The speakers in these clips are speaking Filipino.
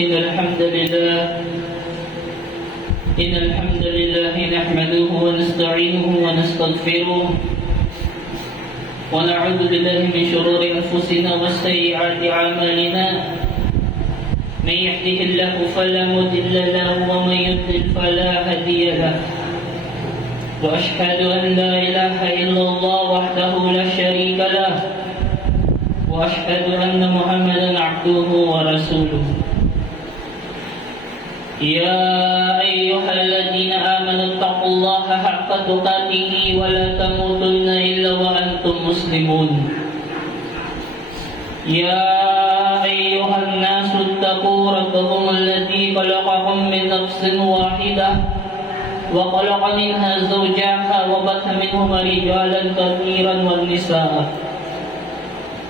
إن الحمد لله نحمده ونستعينه ونستغفره ونعوذ بالله من شرور أنفسنا وسيئات أعمالنا. من يهده الله فلا مضل له ومن يضلل فلا هادي له. وأشهد أن لا إله إلا الله وحده لا شريك له وأشهد أن محمدا عبده ورسوله. يا أيها الذين آمنوا اتقوا الله حق تقاته ولا تموتن إلا وأنتم مسلمون. يا أيها الناس اتقوا ربكم الذي خلقكم من نفس واحدة وخلق منها زوجها وبث منهما رجالا كثيرا والنساء.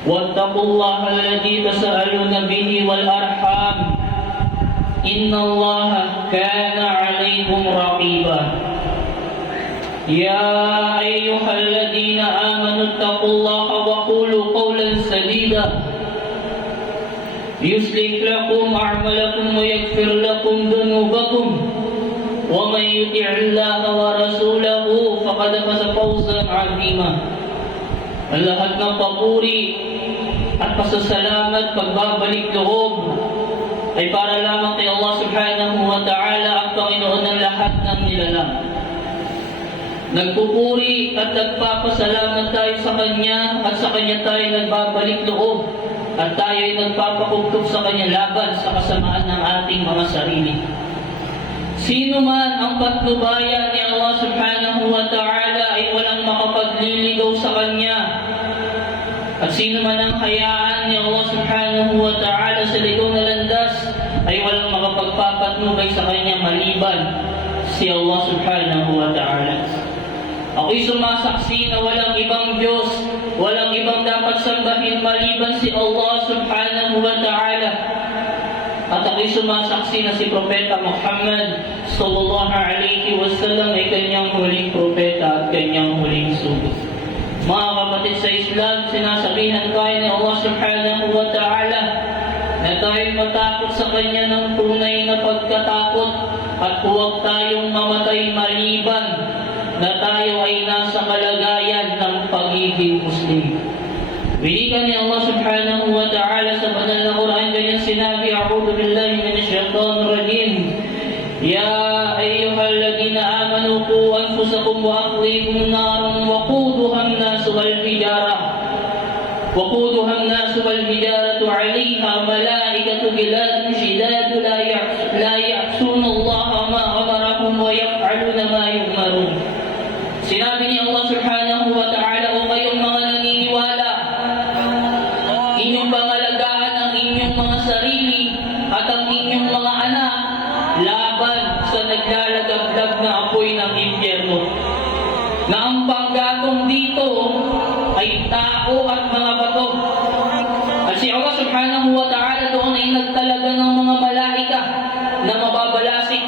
واتقوا الله الذي تسألون به والأرحام إن الله كان عليكم رقيبا. يا أيها الذين آمنوا اتقوا الله وقولوا قولا سديدا يصلح لكم أعمالكم ويغفر لكم ذنوبكم ومن يطع الله ورسوله فقد فاز فوزا عظيما. Lahat ng papuri at pasasalamat pagbabalik loob ay para lamang kay Allah subhanahu wa ta'ala, ang Panginoon ng lahat ng nilalang. Nagpupuri at nagpapasalamat tayo sa Kanya at sa Kanya tayo nagbabalik loob at tayo ay nagpapakugtog sa Kanya laban sa kasamaan ng ating mga sarili. Sino man ang patnubayan ni Allah subhanahu wa ta'ala ay walang makapagliligaw sa Kanya. At sino man ang hayaan ni Allah subhanahu wa ta'ala sa ligaw na landas ay walang makapagpapatnubay sa Kanya maliban si Allah subhanahu wa ta'ala. Ako'y sumasaksi na walang ibang Diyos, walang ibang dapat sambahin maliban si Allah subhanahu wa ta'ala. At ako'y sumasaksi na si Propeta Muhammad sallallahu alaihi wasallam ay kanyang huling propeta at kanyang huling sugo. Mga kapatid sa Islam, sinasabihan tayo ni Allah subhanahu wa ta'ala na tayo'y matakot sa Kanya ng tunay na pagkatakot at huwag tayong mamatay maliban na tayo ay nasa kalagayan ng pagiging Muslim. Wilikan ni Allah subhanahu wa ta'ala sa banal na Quran, ganyan sinabi, A'udhu billahi minash shaitanir rajim. Ya ayyuhalladhina amanu qu anfusakum wa ahlikum naran waquduha an-nas wal hijaratu 'alayha malaikatu ghiladun shidadun la ya'suna Allah ma amarahum wa yaf'aluna ma yu'marun. Sinabi ni Allah subhanahu wa ta'ala, o kayong mga naniniwala, inyong pangalagaan ang inyong mga sarili at ang inyong mga anak laban sa naglalagablag na apoy ng impyerno, na ang panggatong dito ay tao at mga bato. At si Allah subhanahu wa ta'ala doon ay nagtalaga ng mga malaika na mababalasik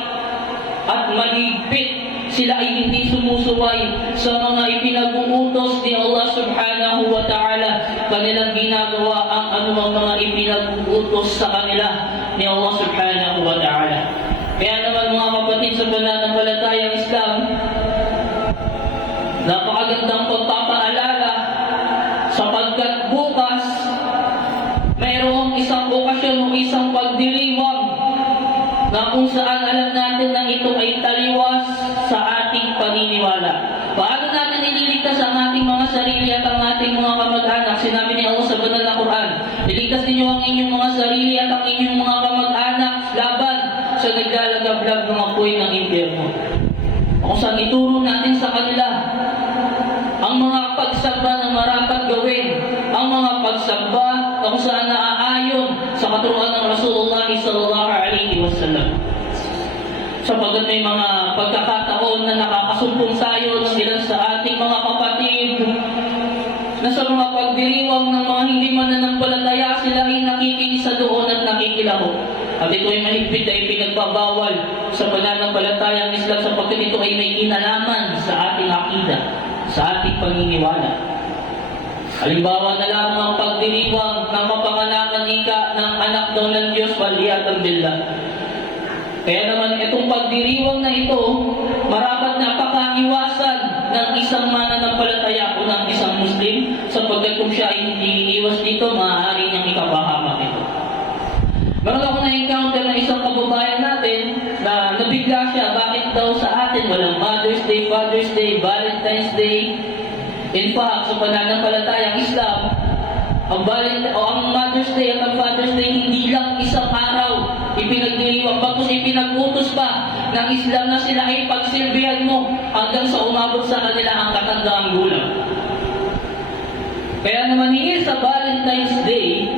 at maligpit. Sila ay hindi sumusuway sa mga ipinag-uutos ni Allah subhanahu wa ta'ala. Kanilang ginagawa ang anumang mga ipinag-uutos sa kanila ni Allah subhanahu wa ta'ala. Kaya naman mga kapatid sa pananampalatayang Islam, napakagandang pagpapaalala sapagkat bukas mayroong isang okasyon o isang pagdiriwang na kung saan alam natin na ito ay taliwas sa ating paniniwala. Paano natin ililigtas ang ating mga sarili at ang ating mga kamag-anak? Sinabi ni Allah sa banal na Quran, iligtas ninyo ang inyong mga sarili at ang inyong mga kamag-anak laban sa naglalagablag ng apoy ng impyerno. Kung saan ituro natin sa kanila ang mga pagsamba na marapat gawin, ang mga pagsamba na kung saan naaayon sa katuruan ng Rasulullah sallallahu alaihi wasallam. Sapagkat may mga pagkakataon na nakakasumpong tayo ng ilan sa ating mga kapatid na sa mga pagdiriwang ng mga hindi mananampalataya, sila ay nakikisa doon at nakikilaho. At ito ay mahigpit na ipinagbabawal sa pananampalatayang Islam sapagkat ito ay may kinalaman sa ating akida, sa ating paniniwala. Halimbawa na lamang ang pagdiriwang ng kapanganakan ika ng anak daw ng Diyos, waliyatan billah. Kaya naman itong pagdiriwang na ito, marapat na pakaiwasan ng isang mananampalataya o ng isang Muslim, sapagkat kung siya ay hindi iwas dito, maaari niyang ikapahamak ito. Meron ako na-encounter na isang kababayan natin na nabigla siya, bakit daw sa atin walang Mother's Day, Father's Day, Valentine's Day. In fact, sa pananampalatayang Islam, ang Mother's Day at ang Father's Day hindi lang isang araw ipinagdiriwang, bagkus ipinag-utos pa ng Islam na sila ay pagsilbihan mo hanggang sa umabot sa kanila ang katandaang gulang. Kaya naman sa Valentine's Day,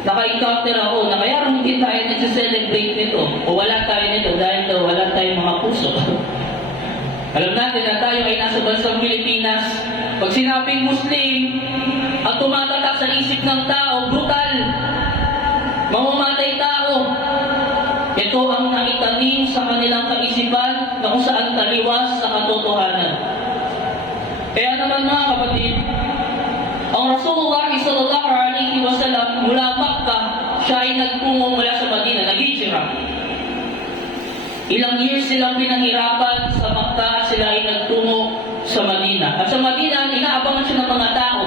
naka-encounter ako na kaya hindi tayo nag-celebrate nito o wala tayo nito dahil daw wala tayong mga puso. Alam natin na tayo ay nasa bansang Pilipinas. Pag sinabing Muslim, ang tumatatak sa isip ng tao, brutal, mamamatay tao. Ito ang naitanim sa kanilang kaisipan na kung saan taliwas sa katotohanan. Kaya naman mga kapatid, ang Rasulullah sallallahu alaihi wasallam mula Makkah, siya ay nagtungo mula sa Madina, nag-hijrah. Ilang years silang pinahirapan sa Makkah, sila ay nagtungo sa Madina. At sa Madina, inaabangan siya ng mga tao.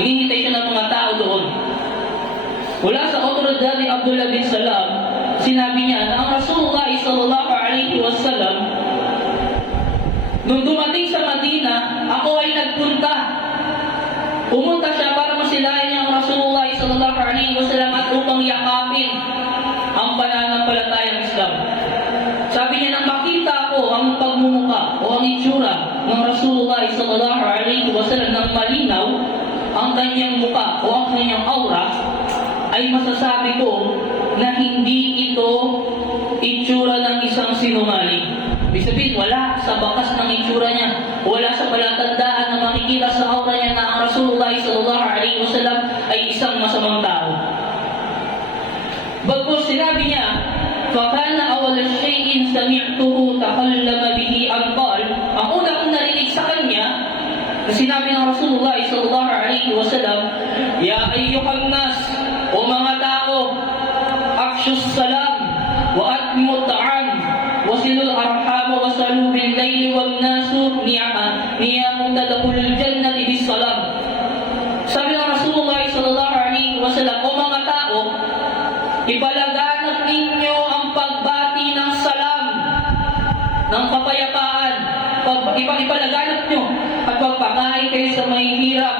Hinihintay siya ng mga tao doon. Mula sa otoridad ni Abdullah bin Salam, sinabi niya na ang Rasulullah sallallahu alaihi wasallam, nung dumating sa Madina, ako ay nagpunta. Pumunta siya para masilayan niya ang Rasulullah sallallahu alaihi wasallam at upang yakapin ang pananampalatayang Islam. Sabi niya, nang makita ko ang pagmumukha o ang itsura ng Rasulullah sallallahu alaihi wasallam ng malinaw, ang kanyang mukha o ang kanyang aura, ay masasabi ko na hindi ito itsura ng isang sinungaling. Ibig sabihin, wala sa bakas ng itsura niya, wala sa palatandaan na makikita sa aura niya na ang Rasulullah sallallahu alaihi wasallam ay isang masamang tao. Bagkus sinabi niya, فَكَانَ أَوَلَ شَيْءٍ سَمِعْتُهُ تَكَلَّمَ بِهِ أَنْ قَالَ, ang una kong narinig sa kanya, na sinabi ng Rasulullah sallallahu alaihi wasallam, Ya ayyuhan nas, o mga tao, afshus salam, wa atmimut ta'am, wasilul arham, wa salu bil layli wal nasu niyamun tadkhulul jannati bis salam. Sabi ng Rasulullah sallallahu alaihi wasallam, o mga tao, ipalaganap ninyo ang pagbati ng salam, ng kapayapaan, ipalaganap nyo at pagpakain kayo sa mahihirap.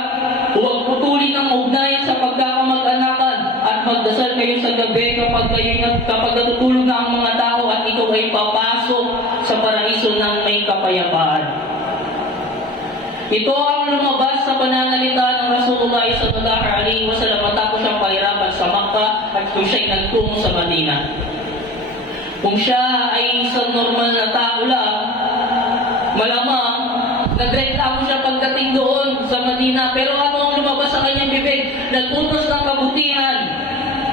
Huwag putulin ang ugnayan sa pagkakamag-anakan at magdasal kayo sa gabi kapag natutulog na ang mga tao at ikaw ay papasok sa paraiso ng may kapayapaan. Ito ang lumabas sa pananalita ng Rasulullah sallallahu alaihi wasallam matapos siyang pahirapan sa Makkah at kung siya'y nagtungo sa Madina. Kung siya ay isang normal na tao lang, malamang nagreklamo siya pagdating doon sa Madina. Pero ano ang lumabas sa kanyang bibig? Nag-utos ng kabutihan.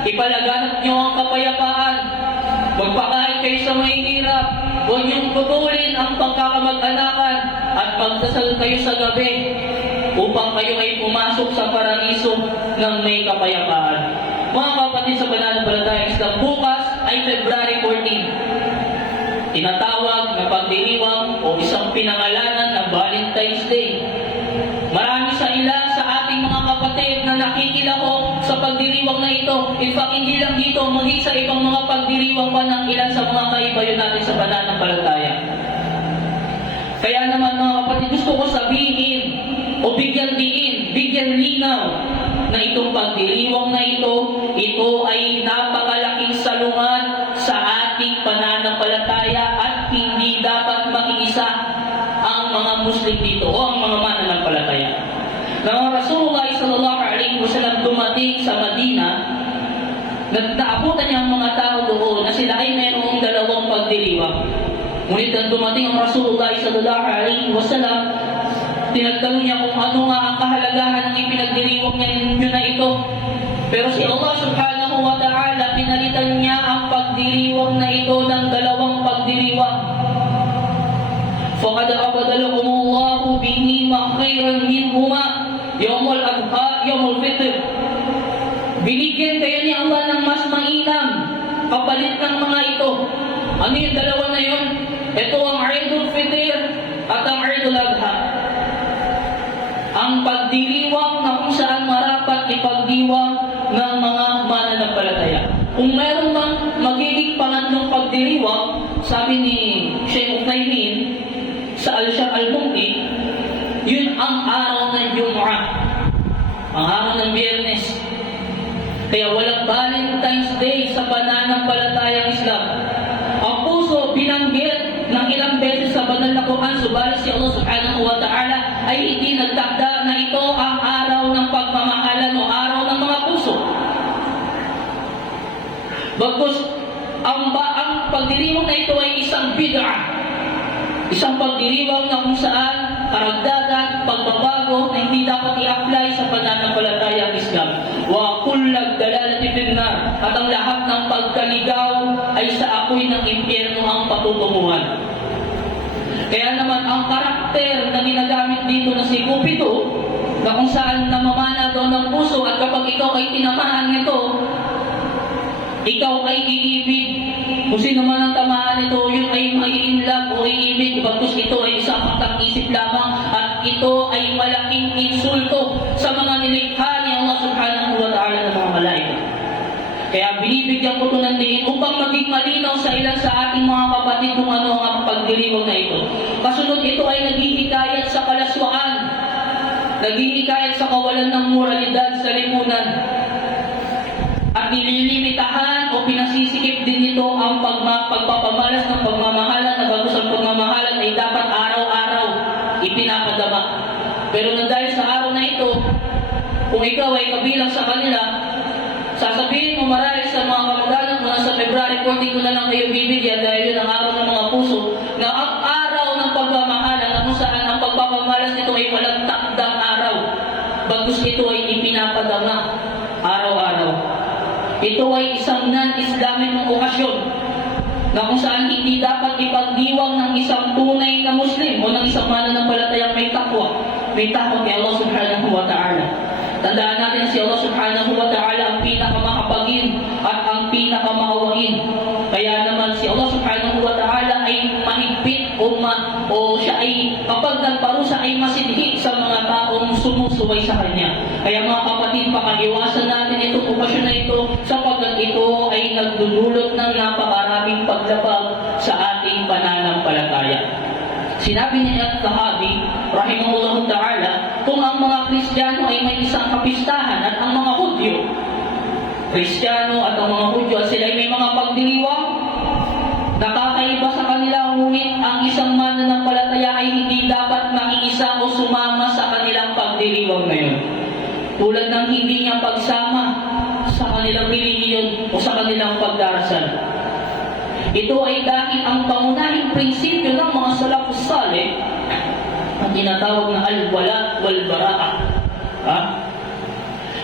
Ipalaganap niyo ang kapayapaan. Magpakain kayo sa mahihirap. Huwag niyong putulin ang pagkakamag-anakan at magdasal kayo sa gabi upang kayo ay pumasok sa paraiso ng may kapayapaan. Mga kapatid sa pananampalatayang Islam, bukas ay February 14. Tinatawag na pagdiriwang o isang pinangalanan na Valentine's Day. Marami sa ilan sa ating mga kapatid na nakikilahok sa pagdiriwang na ito. In fact, hindi lang dito, maging sa ibang mga pagdiriwang pa ng ilan sa mga kaibayo natin sa pananampalataya. Kaya naman mga kapatid, gusto ko sabihin o bigyan diin, bigyan linaw na itong pagdiriwang na ito ay napakalaking salungat sa ating pananampalataya at hindi dapat makiisa ang mga Muslim dito o ang mga mananampalataya. Nang Rasulullah sallallahu alaihi wasallam dumating sa Madina, naabutan niya ang mga tao doon na sila ay mayroong dalawang pagdiriwang. Ngunit nang dumating ang Rasulullah sallallahu alaihi wasallam, tinagtanong niya kung ano nga ang kahalagahan ng ipinagdiriwang niya na ito. Pero si Allah subhanahu wa ta'ala, pinalitan niya ang pagdiriwang na ito ng dalawang pagdiriwang. فَقَدْ أَبْدَلَكُمُ اللَّهُ بِهِمَا خَيْرًا مِنْهُمَا, Ano yung dalawa na yun? Ito ang Eidul Fitr at ang Eidul Adha. Ang pagdiriwang na kung saan marapat ipagdiwang ng mga mananampalataya. Kung meron bang magiging pangatlong pagdiriwang, sabi ni Sheikh Uthaymin sa Al-Sharh Al-Mumti, yun ang araw ng Jumu'ah, ang araw ng Biyernes. Kaya walang Valentine's Day sa pananampalatayang Islam. Ang puso binanggit ng ilang beses sa banal na Quran, subalit si Allah subhanahu wa ta'ala ay hindi nagtakda na ito ang araw ng pagmamahalan o araw ng mga puso. Bagkus, ang pagdiriwang na ito ay isang bid'ah. Isang pagdiriwang na kung saan karagdagan, pagbabago na hindi dapat i-apply sa pananampalatayang Islam. Wa kullag dalalati finnar, at ang lahat ng pagkaligaw ay sa apoy ng impyerno ang patutunguhan. Kaya naman ang karakter na ginagamit dito na si Cupido, na kung saan namamana doon ng puso, at kapag ikaw ay tinamahan nito, ikaw ay iibig. Kung sino man ang tamaan nito, yun ay mai-inlove o iibig. Bagkus ito ay isang patang-isip lamang, at ito ay malaking insulto sa mga nilikha ni Allah subhanahu wa ta'ala ng mga malaika. Kaya binibigyan ko ito ng diin upang maging malinaw sa ilan sa ating mga kapatid kung ano ang pagdiriwang na ito. Kasunod, ito ay naghihikayat sa kalaswaan, naghihikayat sa kawalan ng moralidad sa lipunan, at nililimitahan o pinasisikip din nito ang pagpapamalas ng pagmamahalan, na bagus ang pagmamahalan ay dapat araw-araw ipinapadama. Pero nang dahil sa araw na ito, kung ikaw ay kabilang sa kanila, sasabihin mo marahil sa mga kamag-anak mo na sa February 14 ko na lang kayo bibigyan dahil yun ang araw ng mga puso, na ang araw ng pagmamahalan na kung saan ang pagpapamalas nito ay walang takdang araw. Bagus ito ay ipinapadama araw-araw. Ito ay isang non-Islamic okasyon na kung saan hindi dapat ipagdiwang ng isang tunay na Muslim o ng isang mananampalatayang may takwa kay Allah subhanahu wa ta'ala. Tandaan natin na si Allah subhanahu wa ta'ala ang pinakamakapagin at ang pinakamaawain. Kaya naman si Allah subhanahu wa ta'ala ay mahigpit o siya ay kapag nagparusa ay masidhi sa mga taong sumusuway sa Kanya. Kaya mga kapatid, pakaiwasan natin itong okasyon na ito sapagkat ito ay nagdudulot ng napakaraming paglabag sa ating pananampalataya. Sinabi ni Al-Tahawi, rahimahullah ta'ala, kung ang mga Kristiyano ay may isang kapistahan at ang mga Hudyo, Kristiyano at ang mga Hudyo, at sila ay may mga pagdiriwang, nakakaiba sa kanila, ngunit ang isang mananampalataya ay hindi dapat makiisa o sumama sa kanilang pagdiriwang na yun. Tulad ng hindi niya pagsama sa kanilang relihiyon o sa kanilang pagdarasal. Ito ay dahil ang pangunahing prinsipyo ng mga salafus salih ang tinatawag na al-wala wal-bara'a.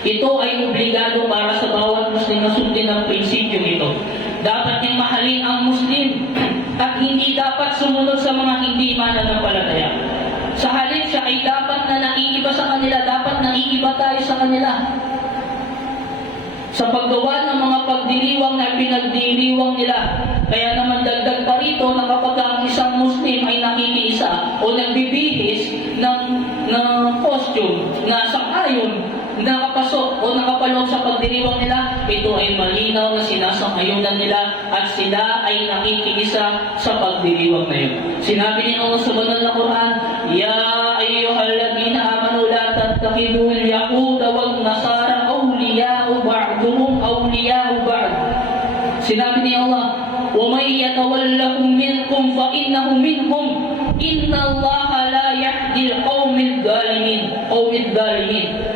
Ito ay obligado para sa bawat Muslim na sundin ang prinsipyo ito. Dapat niyang mahalin ang Muslim at hindi dapat sumunod sa mga hindi mananampalataya. Sa halip siya ay dapat na naiiba sa kanila, dapat naiiba tayo sa kanila. Sa paggawa ng mga pagdiriwang na pinagdiriwang nila. Kaya naman dagdag pa rito na kapag ang isang Muslim ay nakikiisa o nagbibihis ng costume na sang-ayon, nakapasok o nakapaloob sa pagdiriwang nila, ito ay malinaw na sinasang-ayunan nila at sila ay nakikiisa sa pagdiriwang na yun. Sinabi ni Allah sa banal na Quran, Ya ayyuhalladhina amanu la tattakhidul yahuda wal nasara awliya'u ba'duhum awliya'u ba'd. Sinabi ni Allah, وَمَنْ يَتَوَلَّهُمْ مِنْكُمْ فَإِنَّهُ مِنْهُمْ إِنَّ اللَّهَ لَا يَهْدِي الْقَوْمِ الظَّالِمِينَ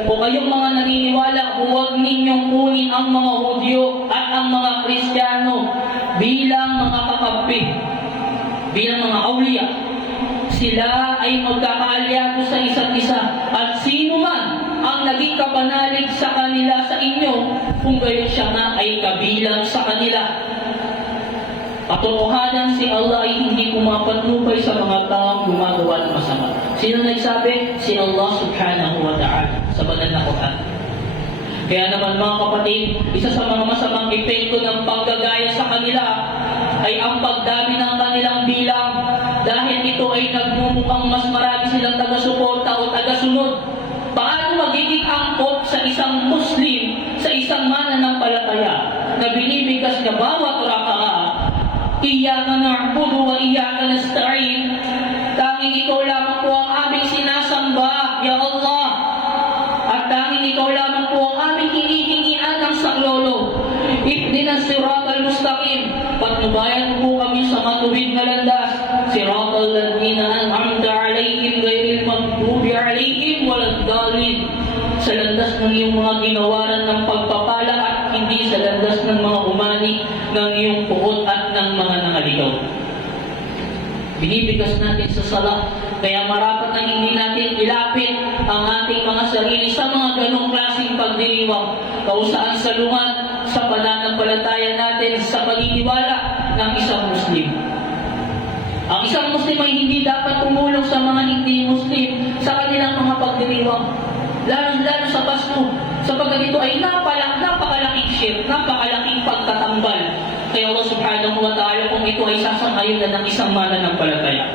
O kayong mga naniniwala, huwag ninyong kunin ang mga Hudyo at ang mga Kristiyano bilang mga kakampi, bilang mga awliya. Sila ay magkakaalyado sa isa't isa, at sino man ang naging kapanalig sa kanila sa inyo, kung gayon siya nga ay kabilang sa kanila. Katotohanan, si Allah ay hindi pumapatnubay sa mga taong gumagawa ng masama. Sino nagsabi? Si Allah subhanahu wa ta'ala sa banal na Quran. Kaya naman mga kapatid, isa sa mga masamang epekto ng paggagaya sa kanila ay ang pagdami mukhang mas marami silang taga-suporta o taga-sunod. Paano magiging angkop sa isang Muslim, sa isang mananampalataya na binibigkas na bawat raka'a, Iyyaka na'budu wa iyyaka nasta'in, tanging ikaw lamang po ang aming sinasamba, Ya Allah, at tanging ikaw lamang po ang aming hinihingian ng saklolo. Ihdinas siratal mustaqim, patnubayan po kami sa matuwid na landas, siratal ladzina an'amta alaihim ghayril maghdubi alaihim waladdallin, sa landas ng iyong mga ginawaran ng pagpapala at hindi sa landas ng mga umani ng iyong puot at ng mga nangaligaw. Binibigas natin sa sala, kaya marapat na hindi natin ilapit ang ating mga sarili sa mga ganong klaseng pagdiriwang, kausaan salungan sa pananampalataya natin sa paniniwala ng isang Muslim. Ang isang Muslim ay hindi dapat tumulong sa mga hindi Muslim sa kanilang mga pagdiriwang, lalo sa Pasko, sapagkat ito ay napakalaking shirk, napakalaking pagtatambal kay Allah subhanahu wa ta'ala kung ito ay sasangayunan ng isang mananampalataya.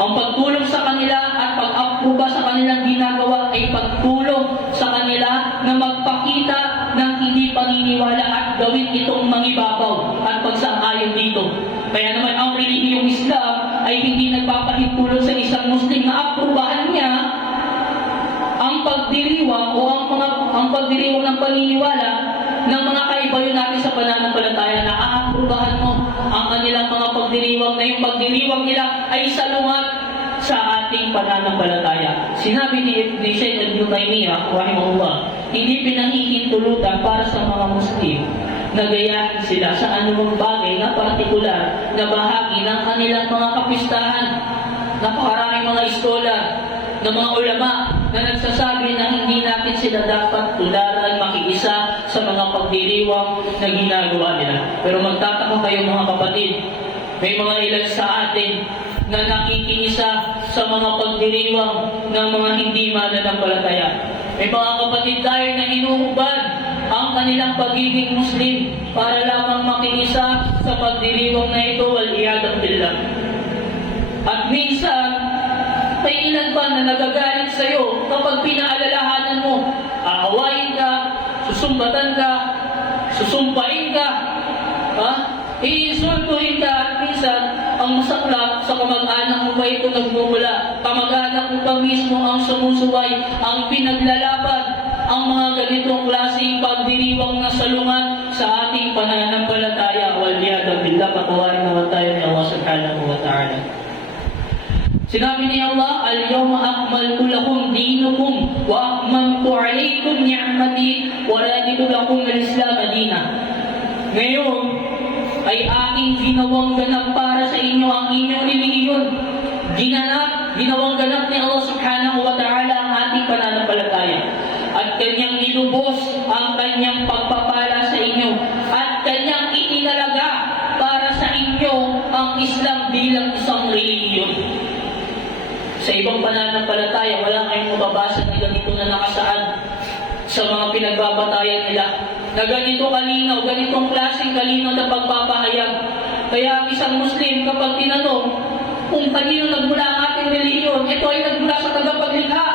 Ang pagtulong sa kanila at pag-aproba sa kanilang ginagawa ay pagtulong sa kanila na magpakita ng hindi paniniwala at gawin itong mangibabaw at pagsang-ayon dito. Kaya naman ang relihiyong Islam ay hindi nagpapahintulong sa isang Muslim na aprubahan niya ang pagdiriwang o ang pagdiriwang ng paniniwala ng mga kaibayo natin sa pananampalataya na aaprubahan mo ang kanilang mga pagdiriwang na yung pagdiriwang nila ay salungat sa ating pananampalataya. Sinabi ni Shaykh Ibn Taymiyyah rahimahullah, hindi pinahihintulutan para sa mga Muslim na gayahin sila sa anumang bagay na partikular na bahagi ng kanilang mga kapistahan. Napakaraming mga iskolar ng mga ulama na nagsasabi na hindi natin sila dapat tularan, makiisa sa mga pagdiriwang na ginagawa nila. Pero magtataka kayo mga kapatid, may mga ilan sa atin na nakikiisa sa mga pagdiriwang ng mga hindi mananampalataya. May mga kapatid tayo na inuubad ang kanilang pagiging Muslim para lamang makiisa sa pagdiriwang na ito, wal-iyadam billah. At minsan, may ilan ba na nagagalit sa iyo kapag pinaalalahanan mo, aawayin ka, susumbatan ka, susumpain ka, iinsultuhin ka, at minsan ang masaklap sa kamag-anak mo ba ito nagmumula, kamag-anak mo ba mismo ang sumusuway, ang pinaglalaban ang mga ganitong klaseng pagdiriwang na salungan sa ating pananampalataya. Wal-iyadam billah, patawarin naman tayo ni Allah subhanahu wa ta'ala. Sinabi ni Allah, Al-yawma akmaltu lakum dinukum wa akmaltu alaykum ni'mati wa raditu lakum al-Islam dina. Ngayon ay aking ginawang ganap para sa inyo ang inyong relihiyon. Ginawang ganap ni Allah subhanahu wa ta'ala ang ating pananampalataya. At kanyang nilubos ang kanyang pagpapala sa inyo. At kanyang itinalaga para sa inyo ang Islam bilang isang relihiyon. Sa ibang pananampalataya, wala kayong mababasa na ganito na nakasaad sa mga pinagbabatayan nila. Na ganito kalinaw, ganitong klaseng kalinaw na pagpapahayag. Kaya ang isang Muslim, kapag tinanong kung kanino nagmula ang ating relihiyon, ito ay nagmula sa tagapaglikha.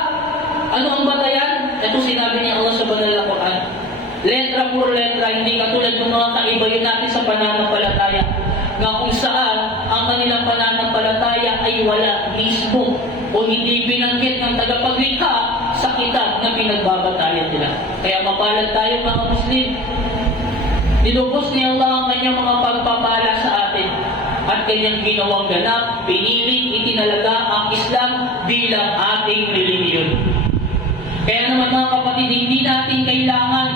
Ano ang batayan? Ito sinabi ni Allah sa banal na Quran. Letra por letra, hindi katulad ng mga kaibayo natin sa pananampalataya, na kung saan ang kanilang pananampalataya ay wala mismo o hindi binanggit ng tagapaglikha sa kitab na pinagbabatayan nila. Kaya mapalad tayo mga Muslim. Nilubos ni Allah ang kanyang mga pagpapala sa atin at kanyang ginawang ganap, pinili, itinalaga ang Islam bilang ating relihiyon. Kaya naman mga kapatid, hindi natin kailangan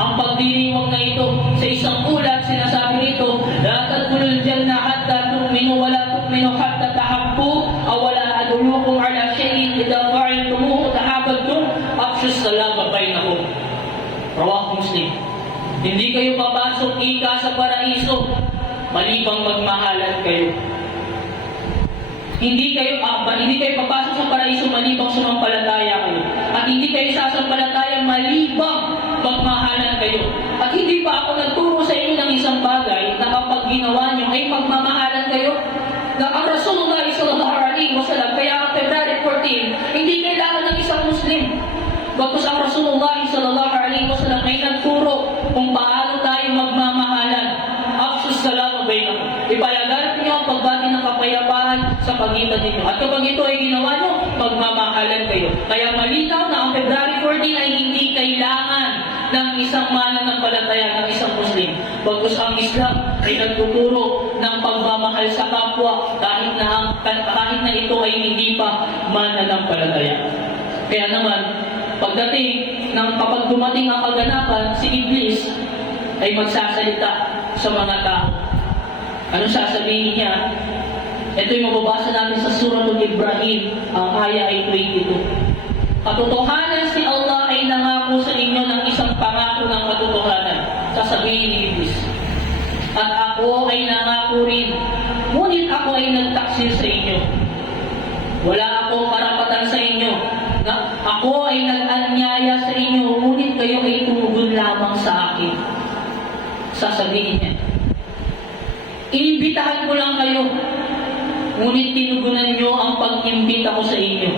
ang pagdiriwang na ito. Sa isang ulat, sinasabi nito, La tadkhulul jannah hatta tu'minu wa la tu'minu hatta tahabbu aw wala adullukum ala shay'in idza fa'altumuhu tahabbtum afshus salama bainakum. Rawahu Muslim. Hindi kayo papasok ika sa paraiso malibang magmahalan kayo. Hindi kayo papasok sa paraiso malibang sumampalataya kayo. At hindi kayo sasampalataya malibang magmahalan kayo. At hindi pa ako nagturo sa inyo ng isang bagay na kapag ginawa nyo ay magmamahalan kayo. Na ang Rasulullah sallallahu alaihi wasallam, kaya ang ipalaganap niyo ang pagbati ng kapayapaan sa pagitan ninyo. At kapag ito ay ginawa niyo, magmamahalan kayo. Kaya malinaw na ang February 14 ay hindi kailangan ng isang mananampalataya, ng isang Muslim. Bagkus ang Islam ay nagtuturo ng pagmamahal sa kapwa kahit na ito ay hindi pa mananampalataya. Kaya naman, pagdating ng kapag dumating ang kaganapan, si Iblis ay magsasalita sa mga tao. Ano sasabihin niya? Ito yung mababasa natin sa Suratul Ibrahim, ang aya ay 22. Katotohanan si Allah ay nangako sa inyo ng isang pangako ng katotohanan. Sasabihin ni Iblis. At ako ay nangako rin. Ngunit ako ay nagtaksil sa inyo. Wala akong karapatan sa inyo. Ako ay nag-anyaya sa inyo. Ngunit kayo ay tumugon lamang sa akin. Sasabihin niya. Inimbitahan ko lang kayo. Ngunit tinugunan niyo ang pag-imbita ko sa inyo.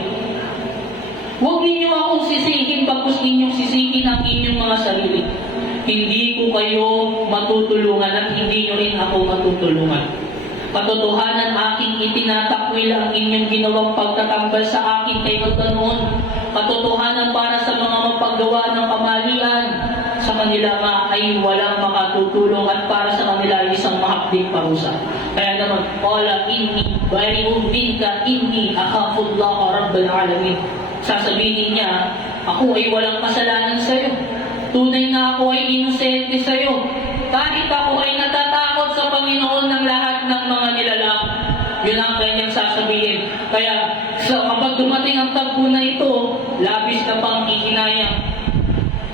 Huwag ninyo akong sisihin pagkus ninyong sisihin ang inyong mga sarili. Hindi ko kayo matutulungan at hindi nyo rin ako matutulungan. Katotohanan aking itinatakwil ang inyong ginawang pagtatambal sa akin kay magkanoon. Katotohanan para sa mga mapaggawa ng kamalian. Sa kanila nga ay walang makatutulong at para sa kanila ay isang mahapding parusa. Kaya naman, qala inni bari'un minka inni akhafullaha rabbal alamin. Sasabihin niya, ako ay walang kasalanan sa iyo. Tunay na ako ay inosente sa iyo. Kahit ako ay natatakot sa Panginoon ng lahat ng mga nilalang. Yun ang kanyang sasabihin. Kaya kapag dumating ang tagpo na ito, labis na pang ihinayang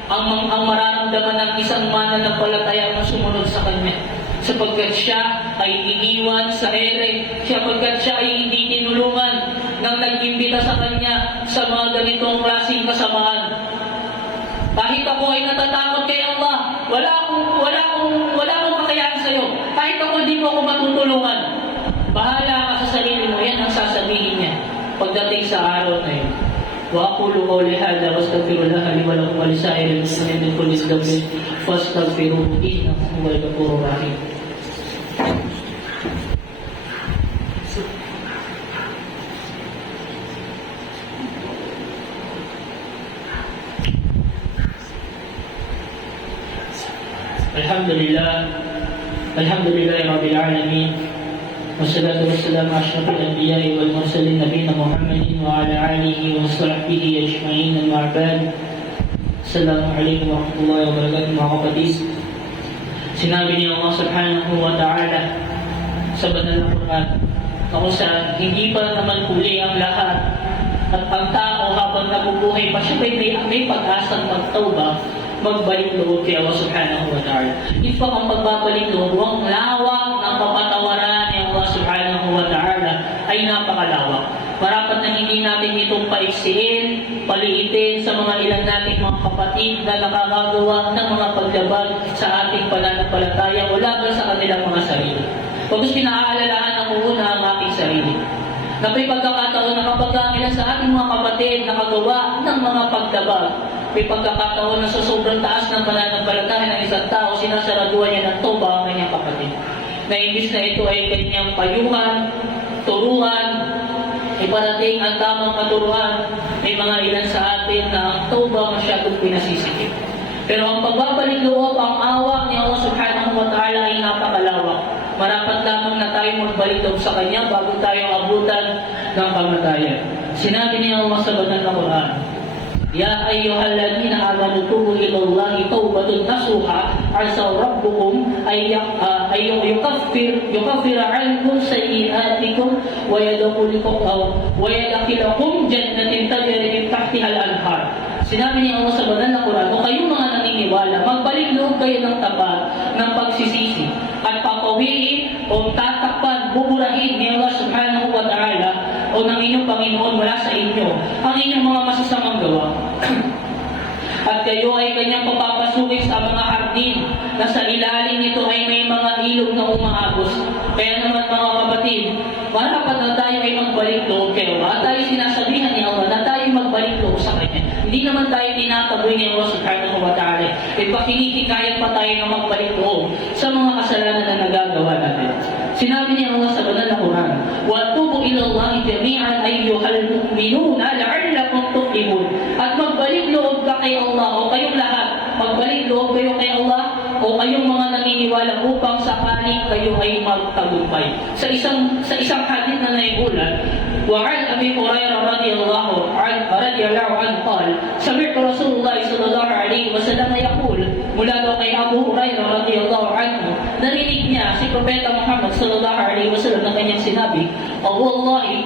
ang mararamdaman ng isang mananampalataya na sumunod sa kanya. Sapagkat siya ay iniwan sa ere, sapagkat siya ay hindi tinulungan nang nag-imbita sa kanya sa mga ganitong klaseng kasamaan. Kahit ako ay natatakot kay Allah, wala akong kakayahan sa iyo. Kahit ako di mo ako matutulungan. Bahala ka sa sarili mo, yan ang sasabihin niya pagdating sa araw na yun. وأقول قولي هذا وأستغفر الله لي ولكم ولسائر المسلمين من كل ذنب فاستغفروه إنه هو الغفور الرحيم. الحمد لله رب العالمين والصلاة والسلام على أشرف الأنبياء والمرسلين نبينا محمد وعلى آله وصحبه أجمعين أما بعد. السلام عليكم ورحمة الله وبركاته mga kapatid. Sinabi ni Allah subhanahu wa ta'ala sa banal na Quran na kung saan hindi pa naman huli ang lahat at ang tao habang nabubuhay pa siya may pag-asang magtauba, magbalik loob kay Allah subhanahu wa ta'ala. Ito ang pagbabalik loob, ang lawak ng kapatawaran ni Allah subhanahu wa ta'ala ay napakalawak. Marapat na hindi natin itong paiksiin, paliitin sa mga ilan nating mga kapatid na nakagagawa ng mga paglabag sa ating pananampalataya o laban sa kanilang mga sarili. Pagkus pinaalalahan ng una ang ating sarili. Na may pagkakataon na kapag ilan sa ating mga kapatid nakagawa ng mga paglabag, may pagkakataon na sa sobrang taas ng pananampalataya ng isang tao, sinasaraduan niya ng toba ang kanyang kapatid. Na imbis na ito ay kanyang payuhan, turuan, iparating ang tamang katuruan, may mga ilan sa atin na ang toba masyadong pinasisikip. Pero ang pagbabalik loob, ang awa ni Allah subhanahu wa ta'ala ay napakalawak. Marapat lamang na tayo magbalik loob sa Kanya bago tayo abutan ng kamatayan. Sinabi ni Allah sa banal na Quran, Ya ayyuhalladhina amanu tubu ilallahi tawbatun nasuha asa rabbukum ay yukaffir ankum sayyi'atikum wa yadkhilukum jannatin tajri min tahtiha al-anhar. Sinabi ni Allah sa banal na Quran, kung kayong mga naniniwala, magbalik loob kayo ng tapat ng pagsisisi at papawiin o tatakpan, buburahin ni Allah subhanahu wa ta'ala o ng inyong Panginoon mula sa inyo ang inyong mga masasamang gawa. At kayo ay kanyang papapasukin sa mga hardin na sa ilalim nito ay may mga ilog na umaagos. Kaya naman mga kapatid, marapat na tayo ay magbalik loob kay Allah. At tayo sinasabihan ni Allah na tayo magbalik loob sa Kanya. Hindi naman tayo tinataboy ni Allah subhanahu wa ta'ala. Ipakinitikayat pa tayo na magbalik loob sa mga kasalanan na nagagawa natin. Sinabi niya Allah sa banal na Quran, "Wa tubu ila Allah jami'an ayyuhal mu'minuna la'allakum tuflihun." At magbalik loob ka kay Allah, o kayong lahat, magbalik loob kayo kay Allah o kayong mga naniniwala upang sakaling kayo ay magtagumpay. Sa isang hadith na naiulat, وعن أبي هريرة رضي الله عنه قال سمعت رسول الله صلى الله عليه وسلم يقول, mula daw kay Abu Hurairah radiyallahu anhu, narinig niya si Propeta Muhammad sallallahu alaihi wasallam na kanyang sinabi, wallahi,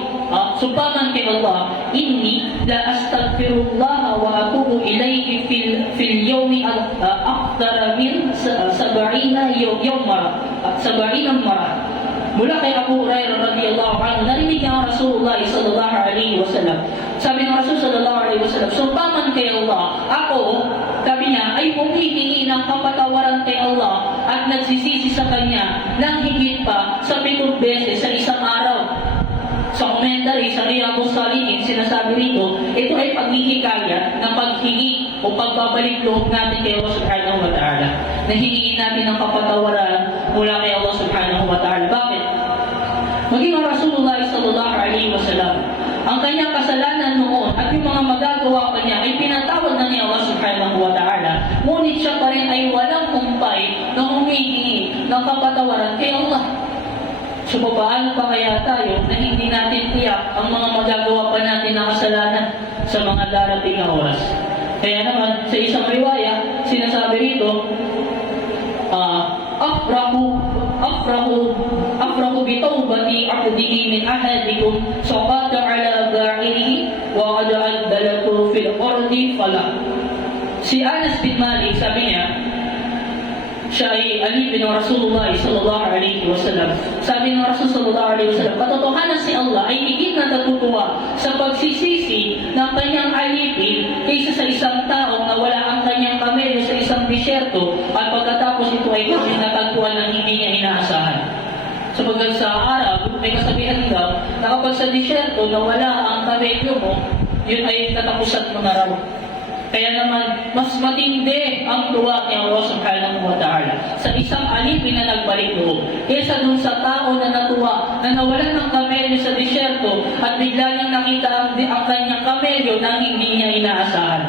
sumpaman kay Allah, inni la astaghfirullah wa atubu ilayhi fil yawmi akthara min 70 marah. Mula kay Abu Hurairah radiyallahu anhu, narinig niya ang Rasulullah sallallahu alaihi wasallam. Sabi ng Rasul sallallahu alaihi wasallam, sumpaman kay Allah, ako, sabi niya, ay humihingi ng kapatawaran kay Allah at nagsisisi sa Kanya ng higit pa sa 7 beses sa isang araw. Sa commentary, sa Riyadhus Salihin, sinasabi rito, ito ay paghihikaya ng paghingi o pagbabalik loob natin kay Allah subhanahu wa ta'ala. Nahingin natin ng kapatawaran mula kay Allah subhanahu wa ta'ala. Bakit? Maging ang Rasulullah sallallahu alaihi wasallam, ang kanyang kasalanan noon at yung mga magagawa pa niya ay pinatawad na ni Allah subhanahu wa ta'ala. Ngunit siya pa rin ay walang kumpay na humihingi ng kapatawaran kay Allah. So paano pa kaya tayo na hindi natin tiyak ang mga magagawa pa natin na kasalanan sa mga darating na oras? Kaya naman, sa isang riwaya, sinasabi rito, afrahu bitawbati abdihi min ahadikum saqata ala dha'irihi wa qad adbalatu fil ardi fala. Si Anas bin Malik, sabi niya, siya ay alipin ng Rasulullah sallallahu alaihi wasallam. Sabi ng Rasul sallallahu alaihi wasallam, katotohanan si Allah ay higit na natutuwa sa pagsisisi ng kanyang alipin kaysa sa isang tao na wala ang kanyang kamelyo sa isang disyerto at pagkatapos ito ay kanyang natagpuan ng hindi niya inaasahan. Sapagkat sa Arab, may kasabihan daw na kapag sa disyerto na wala ang kamelyo mo, yun ay katapusan mo na raw. Kaya naman, mas matindi ang tuwa ni Allah subhanahu wa ta'ala sa isang alipin na nagbalik loob kaysa dun sa tao na natuwa na nawalan ng kamelyo sa disyerto at bigla niyang nakita ang kanyang kamelyo na hindi niya inaasahan.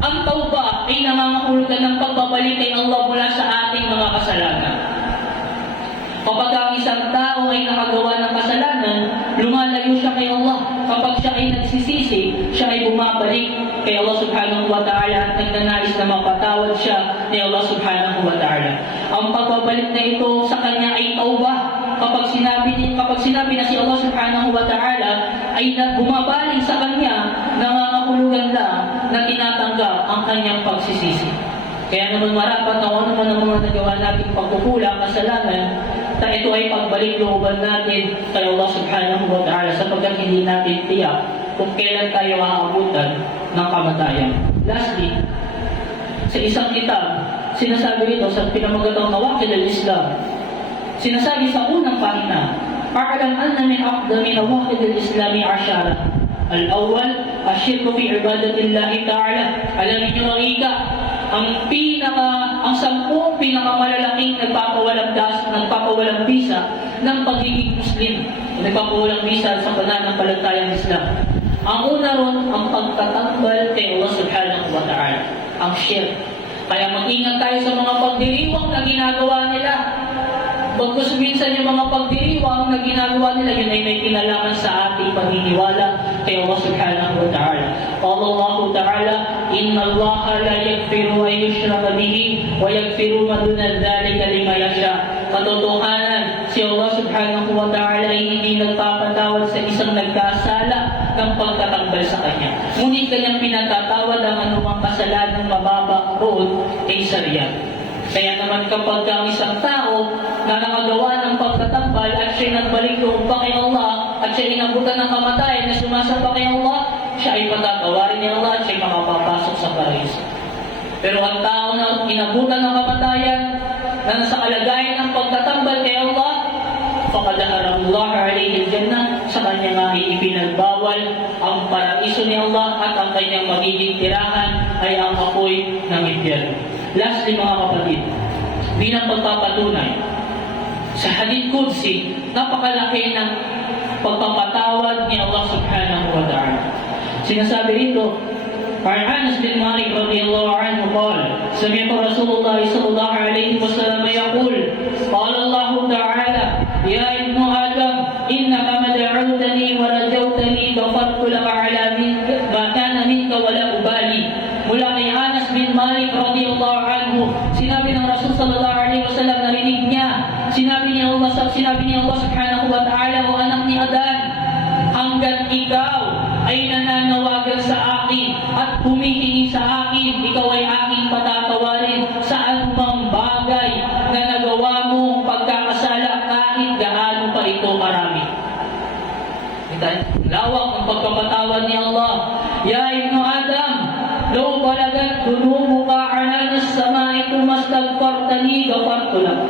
Ang tauba ay nangangahulugan ng pagbabalik kay Allah mula sa ating mga kasalanan. Kapag ang isang tao ay nakagawa ng kasalanan, lumalayo siya kay Allah. Kapag siya ay nagsisisi, siya ay bumabalik kay Allah subhanahu wa ta'ala at nagnanais na mapatawad siya ni Allah subhanahu wa ta'ala. Ang pagbabalik na ito sa kanya ay tauba. Kapag sinabi na si Allah subhanahu wa ta'ala ay bumabalik sa kanya, nangangahulugan lang na tinatanggap ang kanyang pagsisisi. Kaya naman marapat na ano man ang mga nagawa nating pagkukulang, kasalanan, na ito ay pagbalik looban natin kay Allah subhanahu wa ta'ala sapagkat hindi natin tiyak kung kailan tayo aabutan ng kamatayan. Lastly, sa isang kitab, sinasabi rito sa pinamagatang Nawaqid al-Islam, sinasabi sa unang pahina, "A'lam anna min aqdami nawaqid al-Islami 'ashara. Al-awwal, ash-shirku fi ibadatillahi ta'ala." Alam niyo ang ika, ang 10 pinakamalalaking nagpapawalang bisa ng pagiging Muslim, nagpapawalang bisa sa pananampalatayang Islam. Ang una ron, ang pagtatambal kay Allah subhanahu wa ta'ala, ang shirk. Kaya mag-ingat tayo sa mga pagdiriwang na ginagawa nila. Bagkus minsan yung mga pagdiriwang na ginagawa nila, yun ay may kinalaman sa ating paniniwala kay Allah subhanahu wa ta'ala. Qala Allah ta'ala, "Inna Allah la yaghfiru an yushraka bihi wa yaghfiru ma duna dhalika liman yasha." Katotohanan, si Allah subhanahu wa ta'ala ay hindi nagpapatawad sa isang nagkasala ng pagtatambal sa Kanya. Ngunit Kanyang pinatatawad ang anumang kasalanang mababa roon ay sariya. Kaya naman kapag ang isang tao na nakagawa ng pagtatambal at siya'y nagbalik loob pa kay Allah at siya'y inabutan ng kamatayan na sumasamba kay Allah, siya ay patatawarin ni Allah at siya'y makapapasok sa paraiso. Pero ang tao na inabutan ng kamatayan na nasa kalagayan ng pagtatambal kay Allah, faqad haramullah alayhi al-jannah, sa kanya nga ipinagbawal ang paraiso ni Allah at ang kanyang magiging tirahan ay ang apoy ng impyerno. Lastly mga kapatid, bilang pagpapatunay Sa hadith Qudsi, napakalaki ng pagpapatawad ni Allah subhanahu wa ta'ala. Sinasabi rito, عن أنس بن مالك رضي الله عنه قال سمعت رسول الله صلى الله عليه وسلم يقول قال الله تعالى يا ابن آدم إنك ما دعوتني ورجوتني غفرت لك على ما كان منك ولا أبالي. Mula kay Anas bin Malik radiyallahu anhu, sinabi ng Rasul sallallahu alaihi wasallam, narinig niya, sinabi ni Allah subhanahu wa ta'ala, o anak ni Adan, hanggat ikaw ay nananawagan sa akin at humihingi sa akin, ikaw ay aking patatawarin sa anumang bagay na nagawa mo pagkakasala kahit gaano pa ito karami. Lawak ng pagpapatawad ni Allah. Ya Ibn Adam, law balagat dhunubuka ala as-sama'i tumastaghfartani ghafartu lak.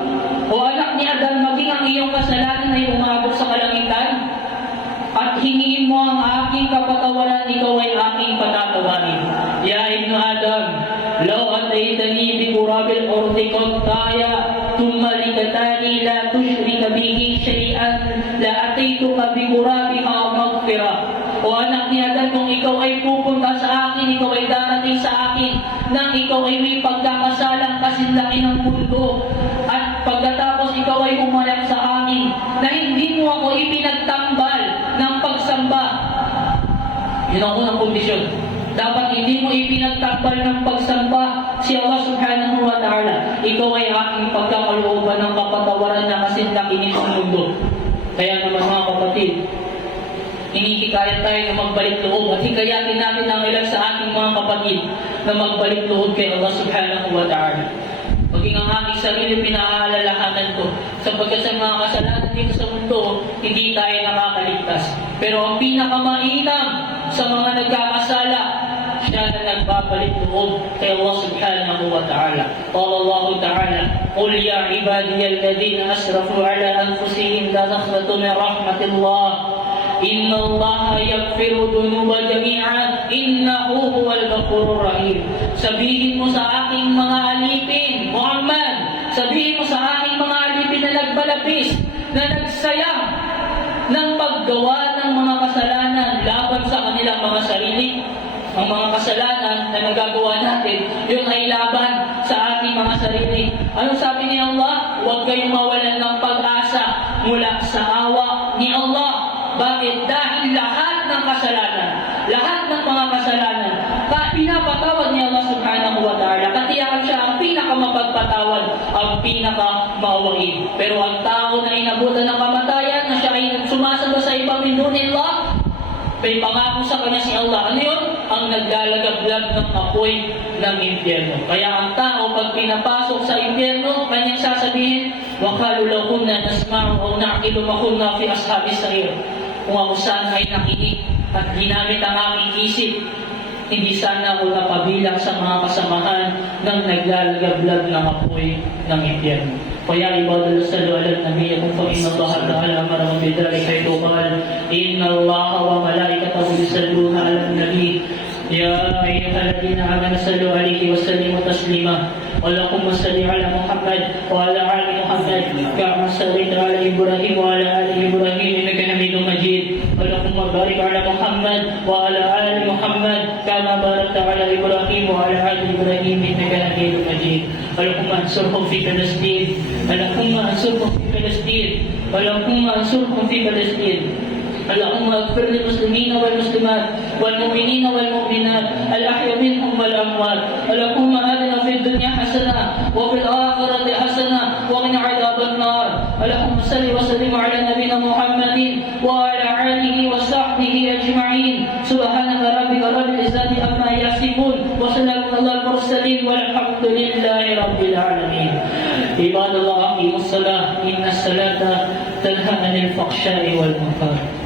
O anak ni Adam, maging ang iyong kasalanan ay umabot sa kalangitan at hingiin mo ang aking kapatawaran, ikaw ay aking patatawarin. Ya Ibn Adam, law ataytani bi qurabil ardi qataya thumma likatani la tushrika bihi shay'an la ataytuka bi qurabiha maghfirah. O anak ni Adam, kung ikaw ay pupunta sa akin, ikaw ay darating sa akin nang ikaw ay may pagkakasalang kasinlaki ng mundo, at pagkatapos ikaw ay umalak sa akin na hindi mo ako ipinagtambal ng pagsamba. Yun ang unang kondisyon. Dapat hindi mo ipinagtambal ng pagsamba si Allah subhanahu wa ta'ala. Ikaw ay aking pagkakalooban ng kapatawaran na kasinlaki nitong mundo. Kaya naman mga kapatid, hinihikayat tayo na magbalik loob at hikayatin natin ang ilan sa ating mga kapatid na magbalik loob kay Allah subhanahu wa ta'ala. Maging ang aking sarili pinaalalahanan ko, sapagkat sa mga kasalanan dito sa mundo, hindi tayo nakakaligtas. Pero ang pinakamainam sa mga nagkakasala, siya na nagbabalik loob kay Allah subhanahu wa ta'ala. Qala Allah ta'ala, قُلْ يَا عِبَادِيَ الَّذِينَ أَسْرَفُوا عَلَىٰ أَنفُسِهِمْ لَا تَقْنَطُوا مِنْ رَحْمَةِ اللَّهِ إِنَّ اللَّهَ يَغْفِرُ الذُّنُوبَ جَمِيعًا إِنَّهُ هُوَ الْغَفُورُ الرَّحِيمُ. Sabihin mo sa aking mga alipin, Muhammad, sabihin mo sa aking mga alipin na nagbalabis, na nagsayang ng paggawa ng mga kasalanan laban sa kanilang mga sarili. Ang mga kasalanan na nagagawa natin, yun ay laban sa ating mga sarili. Ano sabi ni Allah? Huwag kayong mawalan ng pag-asa mula sa awa ni Allah. Bakit? Dahil lahat ng kasalanan, lahat ng mga kasalanan, pinapatawad ni Allah subhanahu wa ta'ala. Katiyakan siya ang pinakamapagpatawad, ang pinakamaawain. Pero ang tao na inabutan ng kamatayan, na siya ay sumasamba sa ibang min dunillah, may pangako sa kanya si Allah. Ano yun? Ang naglalagablag ng apoy ng impyerno. Kaya ang tao, pag pinapasok sa impyerno, kanyang sasabihin, وَقَالُوا لَوْ كُنَّا نَسْمَعُ أَوْ نَعْقِلُ مَا كُنَّا فِي أَصْحَابِ السَّعِيرِ. Kung ako sana ay nakinig at ginamit ang aking isip, hindi sana ako napabilang sa mga kasamahan ng naglalagablag ng apoy ng impyerno. Kaya ibadallah sallu ala nabiyyakum fa inna Allaha ta'ala amara bidhalika haythu qala inna Allaha wa malaikatahu yusalluna ala nabi ya ayyuhalladhina amanu sallu alayhi wa sallimu taslima. Allahumma salli ala Muhammad wa ala ali Muhammad kama sallaita ala Ibrahim wa ala ali Ibrahim innaka Hamidum Majid. Allahumma barik ala Muhammad wa ala ali Muhammad kama barakta ala Ibrahim wa ala ali Ibrahim innaka Hamidum Majid. Allahumma ansurhum fi Palestine. Allahumma ansurhum fi Palestine. Allahumma ansurhum fi Palestine. اللهم اغفر للمسلمين والمسلمات والمؤمنين والمؤمنات الأحياء منهم والأموات. اللهم آتنا في الدنيا حسنة وفي الآخرة حسنة وقنا عذاب النار. اللهم صل وسلم على نبينا محمد وعلى آله وصحبه أجمعين. سبحانك ربك رب العزة عما يصفون وسلام على المرسلين والحمد لله رب العالمين. عباد الله أقيموا الصلاة إن الصلاة تنهى عن الفحشاء والمنكر.